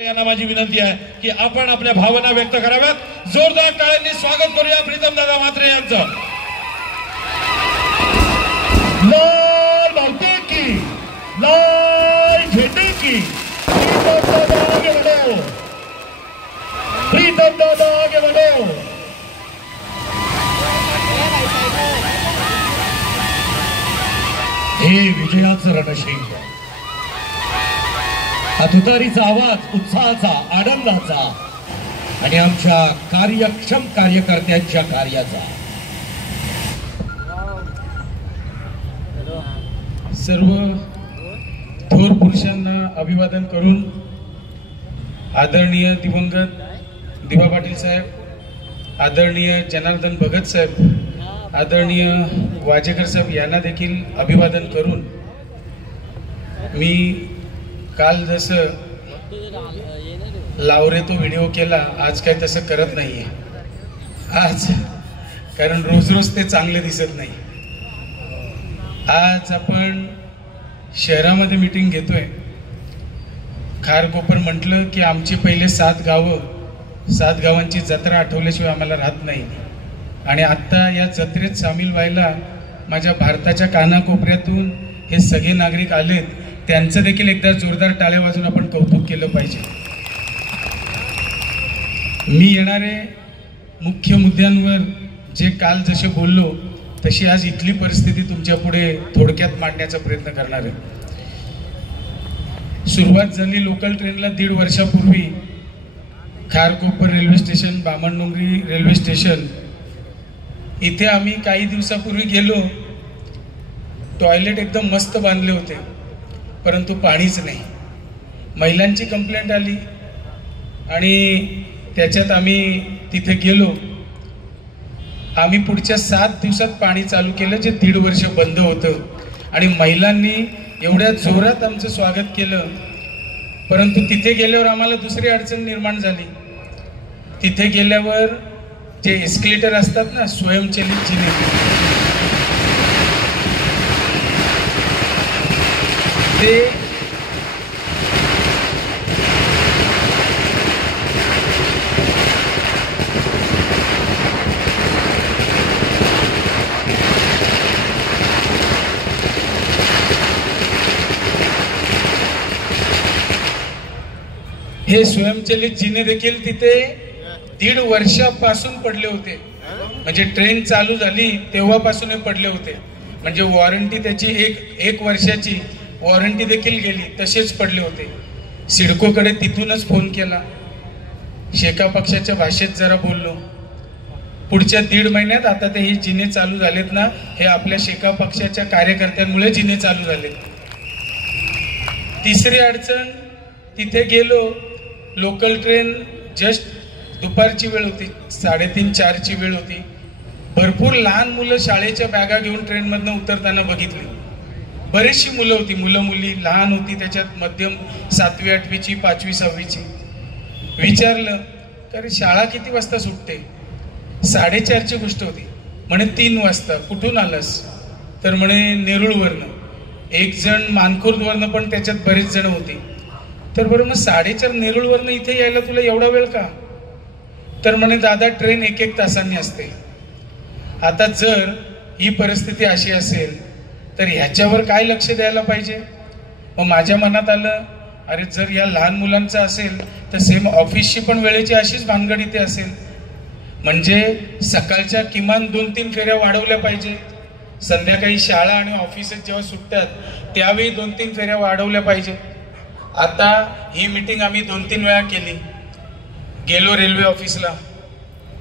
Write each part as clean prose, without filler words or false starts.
यांना माझी विनंती आहे की आपण आपल्या भावना व्यक्त कराव्यात। जोरदार टाळ्यांनी स्वागत करूया प्रीतम दादा म्हात्रे यांचं। लाल मावते की लाल झेंडे की प्रीतम दादा आगे बढ़ो, प्रीतम दादा आगे बढ़ो। हे विजयाचं रणशिंग, हा तुतारीचा आवाज उत्साहाचा, आनंदाचा आणि आमच्या कार्यक्षम कार्यकर्त्यांच्या कार्याचा। सर्व थोर पुरुषांना अभिवादन करून आदरणीय दिवंगत दिवा पाटील साहेब, आदरणीय जनार्दन भगत साहेब, आदरणीय वाजेकर साहेब यांना देखील अभिवादन करून मी काल जसं लावरे तो व्हिडिओ केला, आज काय तसं करत नाहीये आज, कारण रोज रोज ते चांगले दिसत नाही। आज आपण शहरामध्ये मीटिंग घेतोय। खारकोपर म्हटलं की आमची पहिले 7 गावं, 7 गावांची जत्रा आठवल्याशिवाय आम्हाला राहत नाही। आणि आत्ता या जत्रेत सामील व्हायला माझ्या भारताच्या कानाकोपऱ्यातून हे सगळे नागरिक आलेत, त्यांचं देखील एकदा जोरदार टाळ्या वाजून आपण कौतुक केलं पाहिजे। मी येणारे मुख्य मुद्द्यांवर जे काल जसे बोललो तशी आज इथली परिस्थिती तुमच्या पुढे थोडक्यात मांडण्याचा प्रयत्न करणार आहे। सुरुवात झाली लोकल ट्रेनला 1.5 वर्षापूर्वी। Kharkopar railway station, Bamandongri railway station इथे आम्ही काही दिवसापूर्वी गेलो। टॉयलेट एकदम मस्त बांधले होते, परंतु पाणीच नाही। महिलांची कंप्लेंट आली आणि त्याच्यात आम्ही तिथे गेलो। आम्ही पुढच्या 7 दिवसात पाणी चालू केलं, जे 1.5 वर्ष बंद होतं। आणि महिलांनी एवढ्या जोरात आमचं स्वागत केलं, परंतु तिथे गेल्यावर आम्हाला दुसरी अडचण निर्माण झाली। तिथे गेल्यावर जे एस्केलेटर असतात ना, स्वयंचलित जिने, ते हे स्वयंचलित जिने देखील तिथे 1.5 वर्षापासून पडले होते। म्हणजे ट्रेन चालू झाली तेव्हापासून हे पडले होते। म्हणजे वॉरंटी त्याची एक वर्षाची वॉरंटी देखील गेली, तसेच पडले होते। सिडकोकडे तिथूनच फोन केला, शेका पक्षाच्या भाषेत जरा बोललो। पुढच्या 1.5 महिन्यात आता ते हे जिने चालू झालेत ना, हे आपल्या शेका पक्षाच्या कार्यकर्त्यांमुळे जिने चालू झाले। तिसरी अडचण, तिथे गेलो, लोकल ट्रेन जस्ट दुपारची वेळ होती, 3:30-4ची वेळ होती। भरपूर लहान मुलं शाळेच्या बॅगा घेऊन ट्रेनमधनं उतरताना बघितली। बरीचशी मुलं होती, मुलं मुली लहान होती, त्याच्यात मध्यम 7वी 8वीची 5वी 6वीची। विचारलं, अरे शाळा किती वाजता सुटते? 4:30ची गोष्ट होती। म्हणे 3 वाजता। कुठून आलास? तर म्हणे नेरुळवरनं। एक जण मानखुर्दवरनं, पण त्याच्यात बरेच जण होते। तर बरं, मग 4:30 नेरुळवरनं इथे यायला तुला एवढा वेळ का? तर म्हणे दादा, ट्रेन 1-1 तासांनी असते। आता जर ही परिस्थिती अशी असेल तर ह्याच्यावर काय लक्ष द्यायला पाहिजे? मग माझ्या मनात आलं, अरे जर या लहान मुलांचं असेल तर सेम ऑफिसची पण वेळेची अशीच भानगड इथे असेल। म्हणजे सकाळच्या किमान 2-3 फेऱ्या वाढवल्या पाहिजे। संध्याकाळी शाळा आणि ऑफिसेस जेव्हा सुटतात त्यावेळी 2-3 फेऱ्या वाढवल्या पाहिजे। आता ही मीटिंग आम्ही 2-3 वेळा केली। गेलो रेल्वे ऑफिसला,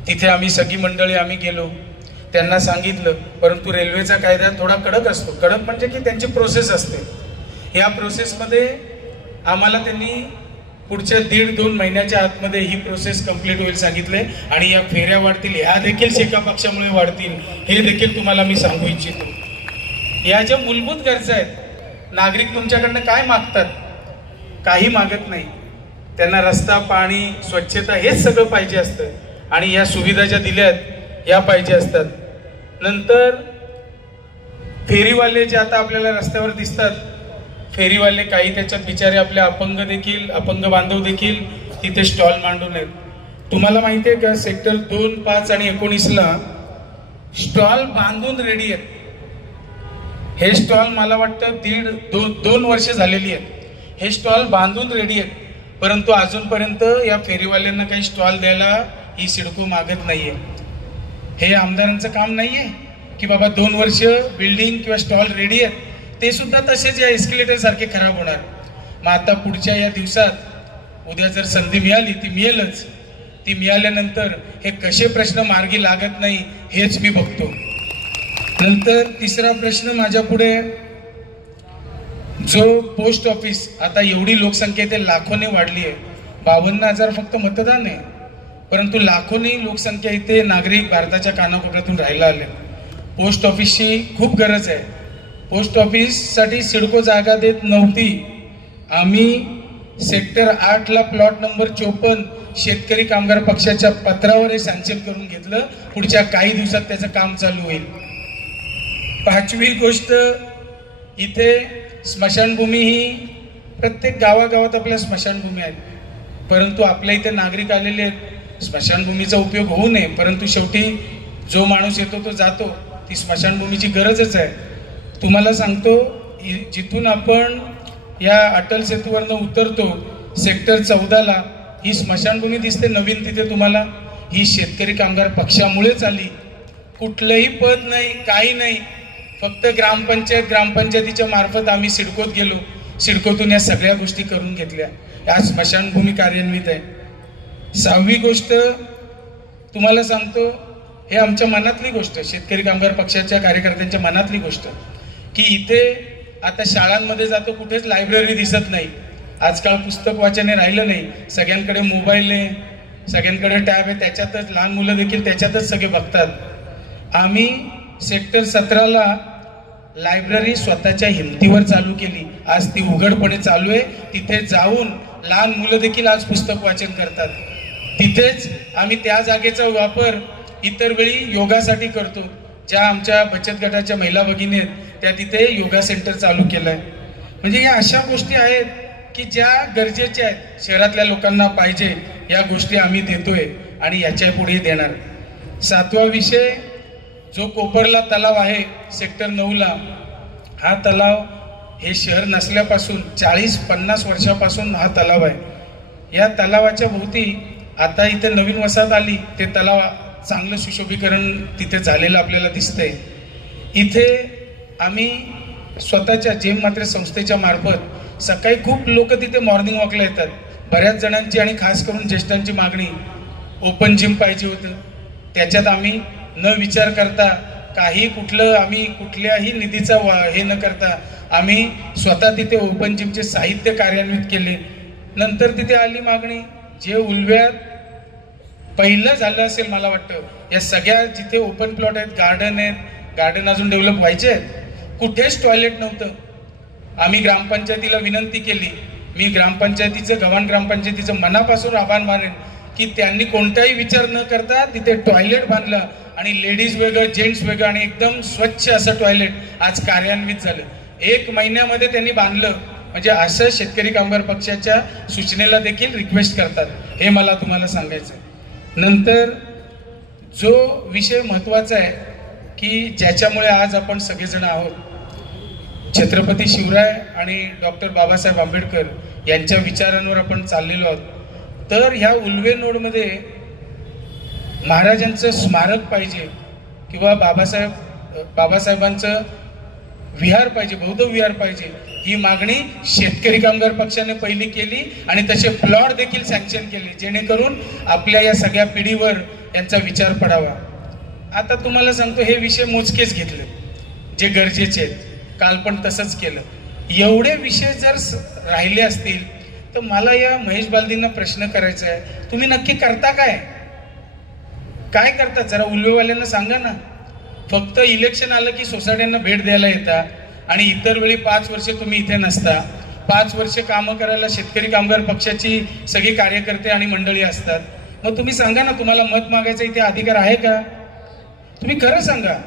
तिथे आम्ही सगळी मंडळी आम्ही गेलो, त्यांना सांगितलं। परंतु रेल्वेचा कायदा थोडा कडक असतो। कडक म्हणजे की त्यांची प्रोसेस असते। या प्रोसेसमध्ये आम्हाला त्यांनी पुढच्या 1.5-2 महिन्याच्या आतमध्ये ही प्रोसेस कंप्लीट होईल सांगितले। आणि या फेऱ्या वाढतील, ह्या देखील शेका पक्षामुळे वाढतील, हे देखील तुम्हाला मी सांगू इच्छितो। या ज्या मूलभूत गरजा आहेत, नागरिक तुमच्याकडनं काय मागतात? काही मागत नाही। त्यांना रस्ता, पाणी, स्वच्छता हेच सगळं पाहिजे असतं। आणि या सुविधा ज्या दिल्यात या पाहिजे असतात। नंतर फेरीवाले जे आता आपल्याला रस्त्यावर दिसतात फेरीवाले काही त्याच्यात बिचारे आपले अपंग बांधव देखील तिथे स्टॉल मांडून आहेत. तुम्हाला माहिती आहे का, सेक्टर 2, 5 आणि 19ला स्टॉल बांधून रेडी आहेत. हे स्टॉल मला वाटतं 2 वर्ष झालेली आहेत. हे स्टॉल बांधून रेडी आहेत, परंतु अजूनपर्यंत या फेरीवाल्यांना काही स्टॉल द्यायला ही सिडको मागत नाहीये. हे आमदारांचं काम नाहीये की बाबा 2 वर्ष बिल्डिंग किंवा स्टॉल रेडी आहेत, ते सुद्धा तसेच या एस्केलेटर सारखे खराब होणार. मग आता पुढच्या या दिवसात उद्या जर संधी मिळाली ती मिळेलच. ती मिळाल्यानंतर हे कसे प्रश्न मार्गी लागत नाही हेच मी बघतो. नंतर तिसरा प्रश्न माझ्या पुढे, जो पोस्ट ऑफिस, आता एवढी लोकसंख्या इथे लाखोने वाढली आहे. 52,000 फक्त मतदान आहे, परंतु लाखोनी लोकसंख्या इथे नागरिक भारताच्या कानाकोपऱ्यातून राहायला आले. पोस्ट ऑफिसची खूप गरज आहे. पोस्ट ऑफिससाठी सिडको जागा देत नव्हती. आम्ही सेक्टर 8ला प्लॉट नंबर 54 शेतकरी कामगार पक्षाच्या पत्रावर हे सँक्शन करून घेतलं. पुढच्या काही दिवसात त्याचं काम चालू होईल. 5वी गोष्ट, इथे स्मशानभूमी ही प्रत्येक गावागावात आपल्या स्मशानभूमी आहेत, परंतु आपल्या इथे नागरिक आलेले आहेत. स्मशानभूमीचा उपयोग होऊ नये, परंतु शेवटी जो माणूस येतो तो जातो. ती स्मशानभूमीची गरजच आहे. तुम्हाला सांगतो, जिथून आपण या अटल सेतूवरनं उतरतो सेक्टर 14ला ही स्मशानभूमी दिसते नवीन. तिथे तुम्हाला ही शेतकरी कामगार पक्षामुळेच आली. कुठलंही पद नाही, काही नाही, फक्त ग्रामपंचायतीच्या मार्फत आम्ही सिडकोत गेलो. सिडकोतून या सगळ्या गोष्टी करून घेतल्या. या स्मशानभूमी कार्यान्वित आहे. 6वी गोष्ट तुम्हाला सांगतो, हे आमच्या मनातली गोष्ट, शेतकरी कामगार पक्षाच्या कार्यकर्त्यांच्या मनातली गोष्ट, की इथे आता शाळांमध्ये जातो, कुठेच लायब्ररी दिसत नाही. आजकाल पुस्तक वाचन राहिलं नाही. सगळ्यांकडे मोबाईल आहे, सगळ्यांकडे टॅब आहे, त्याच्यातच लहान मुलं देखील त्याच्यातच सगळे बघतात. आम्ही सेक्टर 17ला लायब्ररी स्वतःच्या हिमतीवर चालू केली. आज ती उघडपणे चालू आहे. तिथे जाऊन लहान मुलं देखील आज पुस्तक वाचन करतात. तिथेच आम्ही त्या जागेचा वापर इतर वेळी योगासाठी करतो. ज्या आमच्या बचत गटाच्या महिला भगिनी आहेत त्या तिथे योगा सेंटर चालू केलंय. म्हणजे या अशा गोष्टी आहेत की ज्या गरजेच्या आहेत, शहरातल्या लोकांना पाहिजे, या गोष्टी आम्ही देतोय आणि याच्या पुढे देणार. 7वा विषय, जो कोपरला तलाव आहे सेक्टर 9ला, हा तलाव हे शहर नसल्यापासून 40-50 वर्षापासून हा तलाव आहे. या तलावाच्या भोवती आता इथे नवीन वसाहत आली, ते तलाव चांगलं सुशोभीकरण तिथे झालेलं आपल्याला दिसतंय. इथे आम्ही स्वतःच्या जेम मात्र संस्थेच्या मार्फत सकाळी खूप लोक तिथे मॉर्निंग वॉकला येतात. बऱ्याच जणांची आणि खास करून ज्येष्ठांची मागणी ओपन जिम पाहिजे होतं. त्याच्यात आम्ही न विचार करता आम्ही कुठल्याही निधीचा हे न करता आम्ही स्वतः तिथे ओपन जिमचे साहित्य कार्यान्वित केले. नंतर तिथे आली मागणी, जे उल्व्यात पहिलं झालं असेल मला वाटतं, या सगळ्या जिथे ओपन प्लॉट आहेत, गार्डन आहेत, गार्डन अजून डेव्हलप व्हायचे आहेत, कुठेच टॉयलेट नव्हतं. आम्ही ग्रामपंचायतीला विनंती केली. मी गव्हाण ग्रामपंचायतीचं मनापासून आभार मानेन की त्यांनी कोणताही विचार न करता तिथे टॉयलेट बांधलं आणि लेडीज वेगळं, जेंट्स वेगळं आणि एकदम स्वच्छ असं टॉयलेट आज कार्यान्वित झालं. 1 महिन्यामध्ये त्यांनी बांधलं. म्हणजे असं शेतकरी कामगार पक्षाच्या सूचनेला देखील रिक्वेस्ट करतात. हे मला तुम्हाला सांगायचं आहे. नंतर जो विषय महत्त्वाचा आहे की ज्याच्यामुळे आज आपण सगळेजण आहोत, छत्रपती शिवराय आणि डॉक्टर बाबासाहेब आंबेडकर यांच्या विचारांवर आपण चाललेलो आहोत. तर ह्या उल्वे नोडमध्ये महाराजांचं स्मारक पाहिजे किंवा बाबासाहेबांचं विहार पाहिजे, बौद्ध विहार पाहिजे, ही मागणी शेतकरी कामगार पक्षाने पहिली केली आणि तसे प्लॉट देखील सँक्शन केले, जेणेकरून आपल्या या सगळ्या पिढीवर यांचा विचार पडावा. आता तुम्हाला सांगतो, हे विषय मोजकेच घेतले जे गरजेचे आहेत. काल पण तसंच केलं. एवढे विषय जर राहिले असतील तर मला या महेश बालदींना प्रश्न करायचा आहे, तुम्ही नक्की करता काय करता? जरा उल्वेवाल्यांना सांगा ना. फक्त इलेक्शन आलं की सोसायट्यांना भेट द्यायला येता आणि इतर वेळी 5 वर्ष तुम्ही इथे नसता. 5 वर्ष कामं करायला शेतकरी कामगार पक्षाची सगळी कार्यकर्ते आणि मंडळी असतात. मग तुम्ही सांगा ना, तुम्हाला मत मागायचा इथे अधिकार आहे का? तुम्ही खरं सांगा.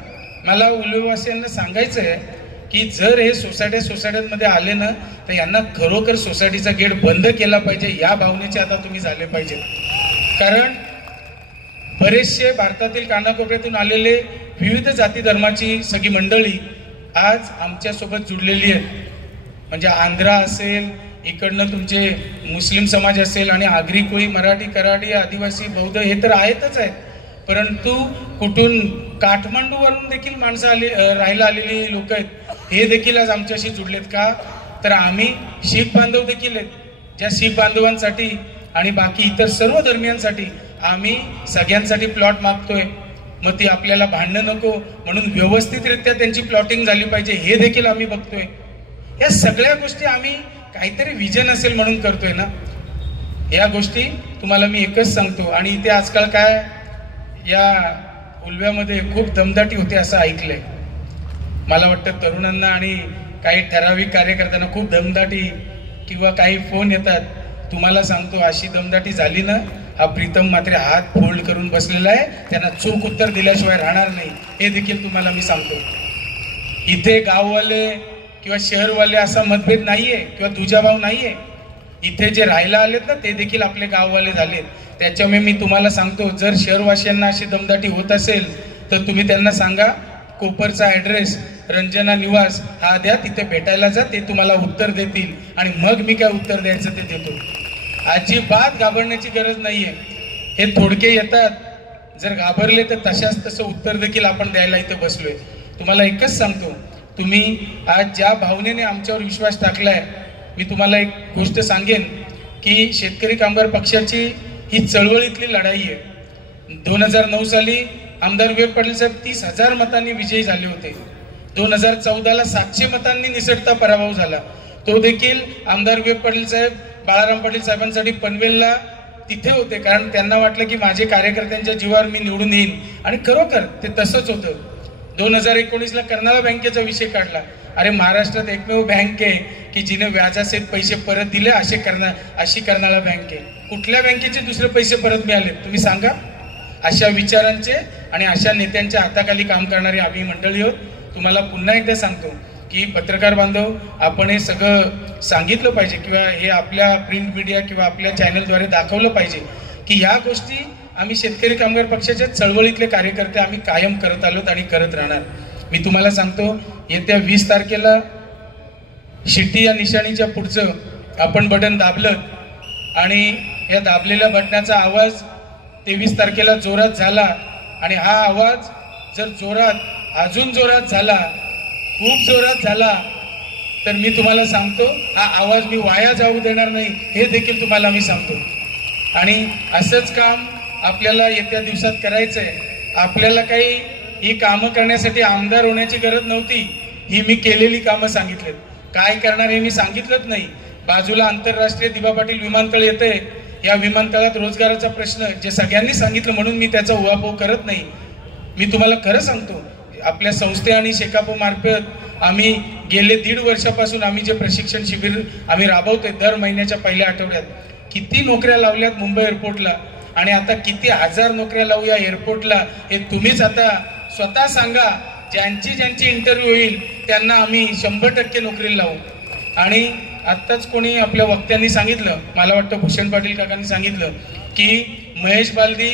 मला उल्वेवासियांना सांगायचं आहे की जर हे सोसायट्यांमध्ये आले ना तर यांना खरोखर सोसायटीचा गेट बंद केला पाहिजे, या भावनेचे आता तुम्ही झाले पाहिजे. कारण बरेचसे भारतातील कानाकोपऱ्यातून आलेले विविध जाती धर्माची सगळी मंडळी आज आमच्यासोबत जुडलेली आहेत. म्हणजे आंध्रा असेल, इकडनं तुमचे मुस्लिम समाज असेल, आणि आगरी कोळी, मराठी, कराडी, आदिवासी, बौद्ध हे तर आहेतच आहेत. परंतु कुठून काठमांडूवरून देखील माणसं राहायला आलेली लोक आहेत, हे देखील आज आमच्याशी जुडलेत. का तर आम्ही शीख बांधव देखील आहेत, ज्या शीख बांधवांसाठी आणि बाकी इतर सर्व धर्मियांसाठी आम्ही सगळ्यांसाठी प्लॉट मागतोय. मग ती आपल्याला भांडणं नको म्हणून व्यवस्थितरित्या त्यांची प्लॉटिंग झाली पाहिजे, हे देखील आम्ही बघतोय. या सगळ्या गोष्टी आम्ही काहीतरी विजन असेल म्हणून करतोय ना. या गोष्टी तुम्हाला मी एकच सांगतो. आणि इथे आजकाल काय या उलव्यामध्ये खूप दमदाटी होते असं ऐकलंय. मला वाटतं तरुणांना आणि काही ठराविक कार्यकर्त्यांना खूप दमदाटी किंवा काही फोन येतात. तुम्हाला सांगतो, अशी दमदाटी झाली ना, हा प्रीतम मात्र हात फोल्ड करून बसलेला आहे, त्यांना चोख उत्तर दिल्याशिवाय राहणार नाही, हे देखील तुम्हाला मी सांगतो. इथे गाववाले किंवा शहरवाले असा मतभेद नाहीये किंवा दुजाभाव नाहीये. इथे जे राहायला आलेत ना ते देखील आपले गाववाले झालेत. त्याच्यामुळे मी तुम्हाला सांगतो, जर शहरवासियांना अशी दमदाटी होत असेल तर तुम्ही त्यांना सांगा, कोपरचा ॲड्रेस रंजना निवास हा द्या, तिथे भेटायला जा, ते तुम्हाला उत्तर देतील. आणि मग मी काय उत्तर द्यायचं ते देतो. अजिबात घाबरण्याची गरज नाहीये. हे थोडके येतात, जर घाबरले तर तसं उत्तर देखील आपण द्यायला इथे बसलोय. तुम्हाला एकच सांगतो, तुम्ही आज ज्या भावनेने आमच्यावर विश्वास टाकलाय, मी तुम्हाला एक गोष्ट सांगेन की शेतकरी कामगार पक्षाची ही चळवळीतली लढाई आहे. 2009 साली आमदार विवेक पाटील साहेब 30,000 मतांनी विजयी झाले होते. 2014ला 700 मतांनी निसटता पराभव झाला. तो देखील आमदार विवेक पाटील साहेब बाळाराम पाटील साहेबांसाठी पनवेलला तिथे होते, कारण त्यांना वाटलं की माझे कार्यकर्त्यांच्या जीवावर मी निवडून येईन. आणि खरोखर ते तसंच होतं. 2019ला कर्नाळा बँकेचा विषय काढला. अरे महाराष्ट्रात एकमेव बँक आहे की जिने व्याजासहित पैसे परत दिले, अशी कर्नाळा बँक आहे. कुठल्या बँकेचे दुसरे पैसे परत मिळाले तुम्ही सांगा? अशा विचारांचे आणि अशा नेत्यांच्या हाताखाली काम करणारी आम्ही मंडळी आहोत. तुम्हाला पुन्हा एकदा सांगतो की पत्रकार बांधव, आपण हे सगळं सांगितलं पाहिजे किंवा हे आपल्या प्रिंट मीडिया किंवा आपल्या चॅनलद्वारे दाखवलं पाहिजे की या गोष्टी आम्ही शेतकरी कामगार पक्षाच्या चळवळीतले कार्यकर्ते आम्ही कायम करत आलोत आणि करत राहणार. मी तुम्हाला सांगतो, येत्या 20 तारखेला शिट्टी या निशाणीच्या पुढचं आपण बटन दाबलं आणि या दाबलेल्या बटनाचा आवाज 23 तारखेला जोरात झाला आणि हा आवाज जर अजून जोरात झाला, खूप जोरात झाला, तर मी तुम्हाला सांगतो हा आवाज मी वाया जाऊ देणार नाही, हे देखील तुम्हाला मी सांगतो. आणि असंच काम आपल्याला येत्या दिवसात करायचंय. आपल्याला काही ही कामं करण्यासाठी आमदार होण्याची गरज नव्हती. ही मी केलेली कामं सांगितलेत. काय करणार हे मी सांगितलंच नाही. बाजूला आंतरराष्ट्रीय दिबा पाटील विमानतळ येते. या विमानतळात रोजगाराचा प्रश्न जे सगळ्यांनी सांगितलं म्हणून मी त्याचा उहापोह करत नाही. मी तुम्हाला खरं सांगतो, आपल्या संस्थे आणि शेकापो मार्फत आम्ही गेले 1.5 वर्षापासून आम्ही जे प्रशिक्षण शिबिर आम्ही राबवतोय दर महिन्याच्या पहिल्या आठवड्यात, किती नोकऱ्या लावल्यात मुंबई एअरपोर्टला आणि आता किती हजार नोकऱ्या लावू या एअरपोर्टला हे तुम्हीच आता स्वतः सांगा. ज्यांची इंटरव्ह्यू होईल त्यांना आम्ही 100% नोकरीला लावू. आणि आत्ताच कोणी आपल्या वक्त्यांनी सांगितलं, मला वाटतं भूषण पाटील काकांनी सांगितलं की महेश बालदी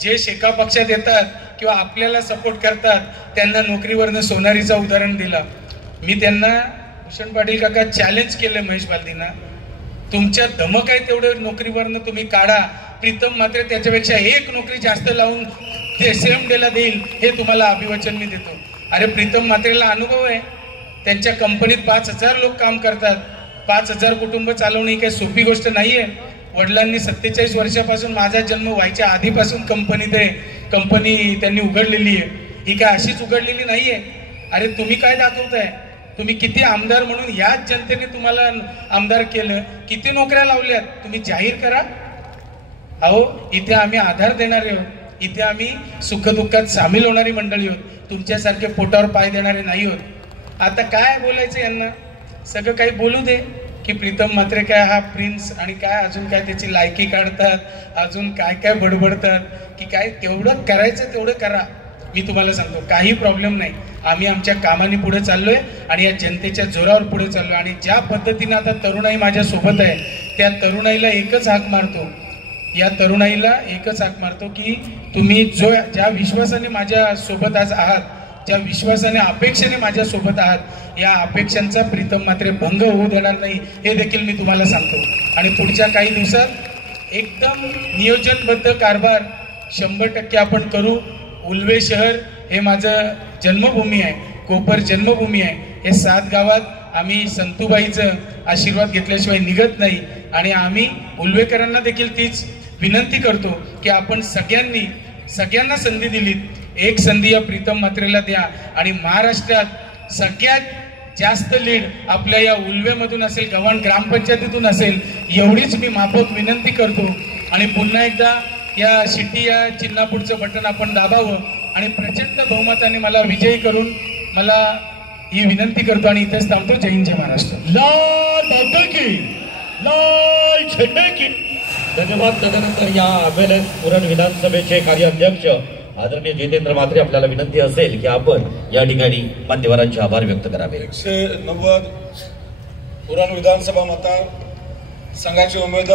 जे शेका पक्षात येतात किंवा आपल्याला सपोर्ट करतात त्यांना नोकरीवरनं सोनारीचं उदाहरण दिला. मी त्यांना भूषण पाटील काका चॅलेंज केलं महेश बालदींना, तुमच्या धमक आहे तेवढं नोकरीवरनं तुम्ही काढा. प्रीतम मात्र त्याच्यापेक्षा 1 नोकरी जास्त लावून ते SMDला देईल, हे तुम्हाला अभिवचन मी देतो. अरे प्रीतम मात्रेला अनुभव आहे. त्यांच्या कंपनीत 5,000 लोक काम करतात. 5,000 कुटुंब चालवणे ही काही सोपी गोष्ट नाहीये. वडिलांनी 47 वर्षापासून, माझा जन्म व्हायच्या आधीपासून कंपनी त्यांनी उघडलेली आहे. ही काय अशीच उघडलेली नाहीये. अरे तुम्ही काय दाखवताय? तुम्ही किती आमदार म्हणून याच जनतेने तुम्हाला आमदार केलं, किती नोकऱ्या लावल्यात तुम्ही जाहीर करा. अहो इथे आम्ही आधार देणारे आहोत, इथे आम्ही सुखदुःखात सामील होणारी मंडळी आहोत. तुमच्यासारखे पोटावर पाय देणारे नाही आहोत. आता काय बोलायचं यांना? सगळं काही बोलू दे की प्रीतम मात्रे काय हा प्रिन्स आणि काय अजून काय त्याची लायकी काढतात, अजून काय काय बडबडतात की काय. तेवढं करायचं तेवढं करा. मी तुम्हाला सांगतो काही प्रॉब्लेम नाही. आम्ही आमच्या कामाने पुढे चाललोय आणि या जनतेच्या जोरावर पुढे चाललोय. आणि ज्या पद्धतीने आता तरुणाई माझ्या सोबत आहे त्या तरुणाईला एकच हाक मारतो, या तरुणाईला एकच हाक मारतो की तुम्ही ज्या विश्वासाने माझ्या सोबत आज आहात, ज्या विश्वासाने अपेक्षेने माझ्या सोबत आहात, या अपेक्षांचा प्रीतम मात्रे भंग होऊ देणार नाही हे देखील मी तुम्हाला सांगतो. आणि पुढच्या काही दिवसात एकदम नियोजनबद्ध कारभार 100% आपण करू. उल्वे शहर हे माझं जन्मभूमी आहे, कोपर जन्मभूमी आहे. हे 7 गावात आम्ही संतूबाईचं आशीर्वाद घेतल्याशिवाय निघत नाही. आणि आम्ही उल्वेकरांना देखील तीच विनंती करतो की आपण सगळ्यांना संधी दिलीत, एक संधी या प्रीतम मात्रेला द्या. आणि महाराष्ट्रात सगळ्यात जास्त लीड आपल्या या उल्वेमधून असेल, गव्हाण ग्रामपंचायतीतून असेल, एवढीच मी माफक विनंती करतो. आणि पुन्हा एकदा या शिट्टी या चिन्हापुढचं बटन आपण दाबावं आणि प्रचंड बहुमताने मला विजयी करून मला ही विनंती करतो आणि इथेच थांबतो. जय हिंद, जय महाराष्ट्र. लाल बहादूर की, लाल झेंडे की. धन्यवाद. त्यानंतर या ॲम्ब्युलन्स उरण विधानसभेचे कार्याध्यक्ष आदरणीय जितेंद्र म्हात्रे, आपल्याला विनंती असेल की आपण या ठिकाणी मान्यवरांचे आभार व्यक्त करावे. 190 उरण विधानसभा मतदार संघाचे उमेदवार